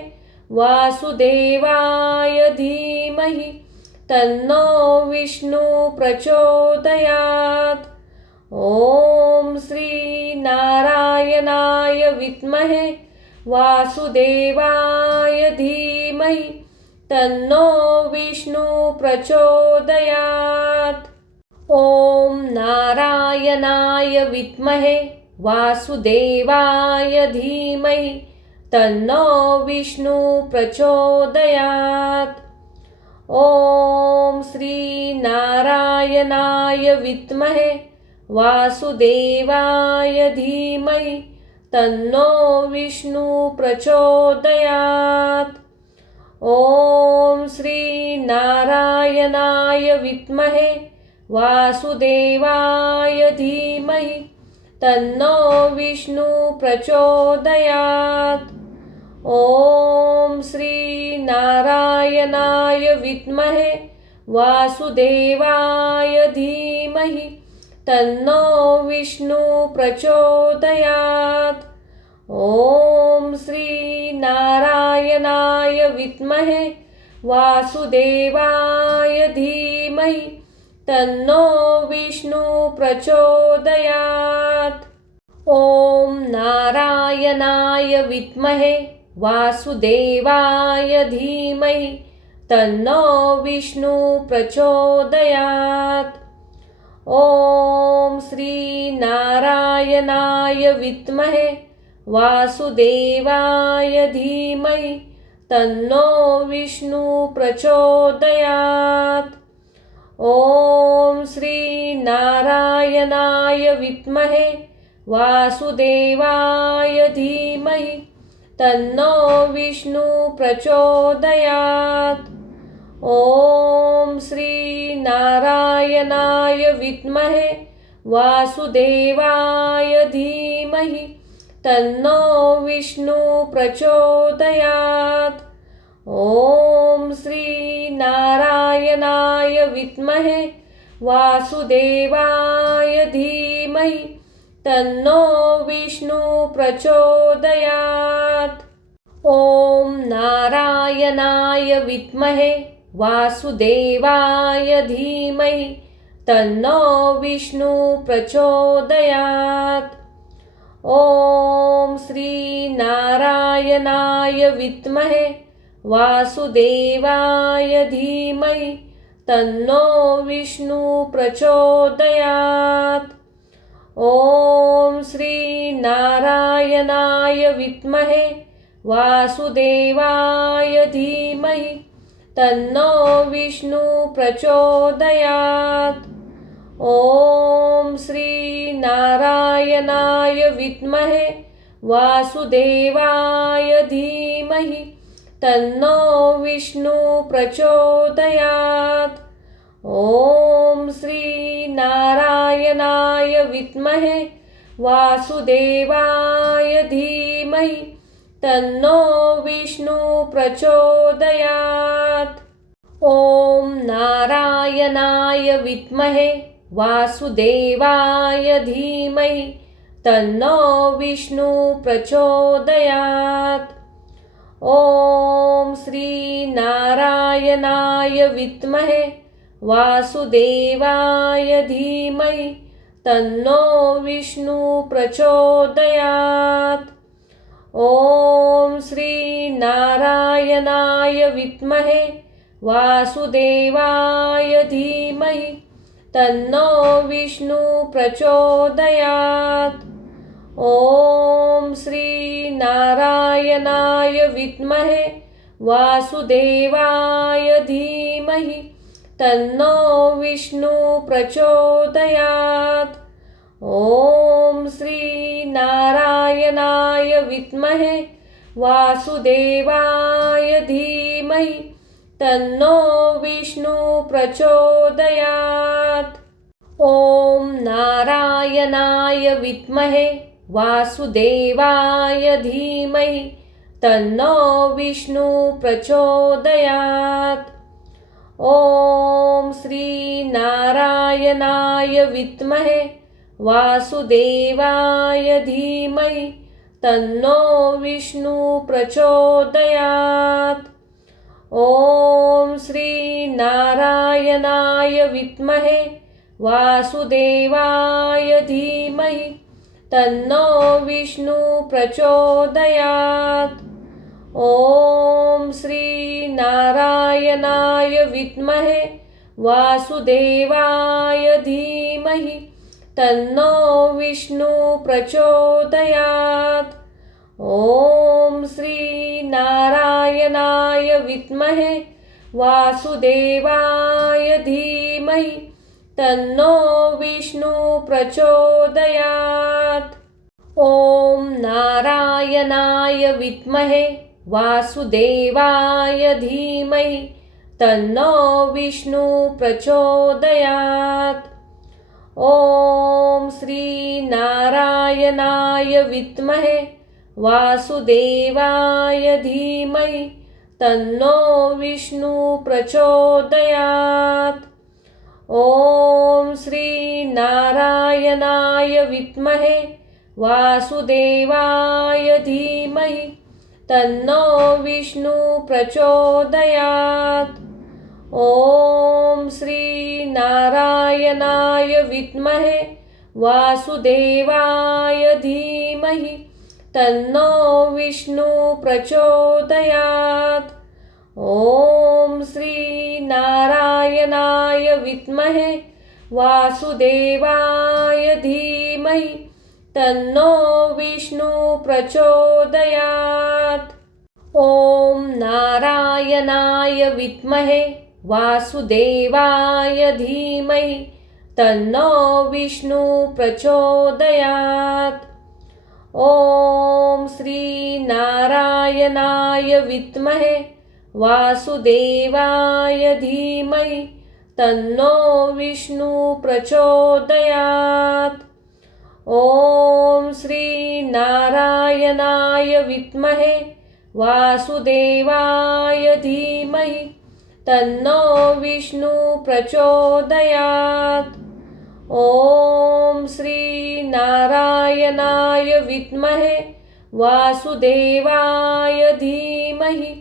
वासुदेवाय धीमहि तन्नो विष्णु प्रचोदयात्। ॐ श्री नारायणाय विद्महे वासुदेवाय धीमहि तन्नो विष्णु प्रचोदयात्। ॐ नारायणाय विद्महे वासुदेवाय धीमहि तन्नो विष्णु प्रचोदयात्। ॐ श्री नारायणाय विद्महे वासुदेवाय धीमहि तन्नो विष्णु प्रचोदयात्। ॐ श्री नारायणाय विद्महे वासुदेवाय धीमहि तन्नो विष्णु प्रचोदयात्। ॐ श्री नारायणाय विद्महे वासुदेवाय धीमहि तन्नो विष्णु प्रचोदयात्। ॐ श्री नारायणाय विद्महे वासुदेवाय धीमहि तन्नो विष्णु प्रचोदयात्। ॐ नारायणाय विद्महे वासुदेवाय धीमहि तन्नो विष्णु प्रचोदयात्। ॐ श्री नारायणाय विद्महे वासुदेवाय धीमहि तन्नो विष्णु प्रचोदयात्। ॐ श्री नारायणाय विद्महे वासुदेवाय धीमहि तन्नो विष्णु प्रचोदयात्। ॐ श्री नारायणाय विद्महे वासुदेवाय धीमहि तन्नो विष्णु प्रचोदयात्। ॐ श्री नारायणाय विद्महे वासुदेवाय धीमहि तन्नो विष्णु प्रचोदयात्। ॐ नारायणाय विद्महे वासुदेवाय धीमहि तन्नो विष्णु प्रचोदयात्। ॐ श्री नारायणाय विद्महे वासुदेवाय धीमहि तन्नो विष्णु प्रचोदयात्। ॐ श्री नारायणाय विद्महे वासुदेवाय धीमहि तन्नो विष्णु प्रचोदयात्। ॐ श्री नारायणाय विद्महे वासुदेवाय धीमहि तन्नो विष्णु प्रचोदयात्। ॐ श्री नारायणाय विद्महे वासुदेवाय धीमहि तन्नो विष्णु प्रचोदयात्। ॐ नारायणाय विद्महे वासुदेवाय धीमहि तन्नो विष्णु प्रचोदयात्। ॐ श्रीनारायणाय विद्महे वासुदेवाय धीमहि तन्नो विष्णु प्रचोदयात्। ॐ श्रीनारायणाय विद्महे वासुदेवाय धीमहि तन्नो विष्णु प्रचोदयात्। ॐ श्रीनारायणाय विद्महे वासुदेवाय धीमहि तन्नो विष्णु प्रचोदयात्। ॐ श्रीनारायणाय विद्महे वासुदेवाय धीमहि तन्नो विष्णु प्रचोदयात्। ॐ नारायणाय विद्महे वासुदेवाय धीमहि तन्नो विष्णु प्रचोदयात्। ॐ श्रीनारायणाय विद्महे वासुदेवाय धीमहि तन्नो विष्णु प्रचोदयात्। ॐ श्रीनारायणाय विद्महे वासुदेवाय धीमहि तन्नो विष्णु प्रचोदयात्। ॐ श्रीनारायणाय विद्महे वासुदेवाय धीमहि तन्नो विष्णु प्रचोदयात्। ॐ श्रीनारायणाय विद्महे वासुदेवाय धीमहि तन्नो विष्णु प्रचोदयात्। ॐ नारायणाय विद्महे वासुदेवाय धीमहि तन्नो विष्णु प्रचोदयात्। ॐ श्रीनारायणाय विद्महे वासुदेवाय धीमहि तन्नो विष्णु प्रचोदयात्। ॐ श्रीनारायणाय विद्महे वासुदेवाय धीमहि तन्नो विष्णु प्रचोदयात्। ॐ श्रीनारायणाय विद्महे वासुदेवाय धीमहि तन्नो विष्णु प्रचोदयात्। ॐ श्रीनारायणाय विद्महे वासुदेवाय धीमहि तन्नो विष्णु प्रचोदयात्। ॐ नारायणाय विद्महे वासुदेवाय धीमहि तन्नो विष्णु प्रचोदयात्। ॐ श्रीनारायणाय विद्महे वासुदेवाय धीमहि तन्नो विष्णु प्रचोदयात्। ॐ श्रीनारायणाय विद्महे वासुदेवाय धीमहि तन्नो विष्णु प्रचोदयात्। ॐ श्रीनारायणाय विद्महे वासुदेवाय धीमहि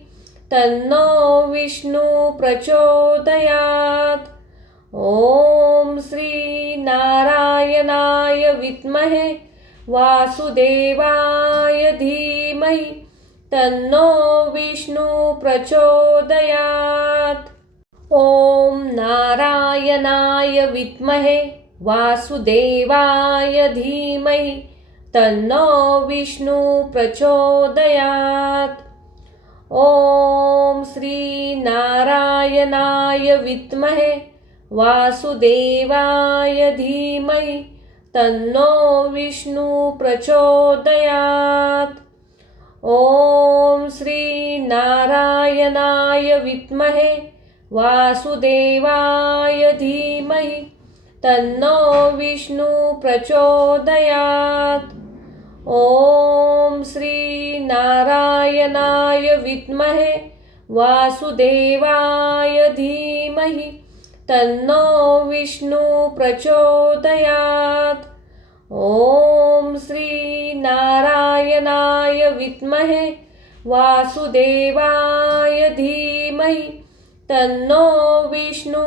तन्नो विष्णु प्रचोदयात्। ॐ श्रीनारायणाय विद्महे वासुदेवाय धीमहि तन्नो विष्णु प्रचोदयात्। ॐ नारायणाय विद्महे वासुदेवाय धीमहि तन्नो विष्णु प्रचोदयात्। ॐ श्रीनारायणाय विद्महे वासुदेवाय धीमहि तन्नो विष्णु प्रचोदयात्। ॐ श्रीनारायणाय विद्महे वासुदेवाय धीमहि तन्नो विष्णु प्रचोदयात्। ॐ श्रीनारायणाय विद्महे वासुदेवाय धीमहि तन्नो विष्णु प्रचोदयात्। ॐ श्री नारायणाय विद्महे वासुदेवाय धीमहि तन्नो विष्णु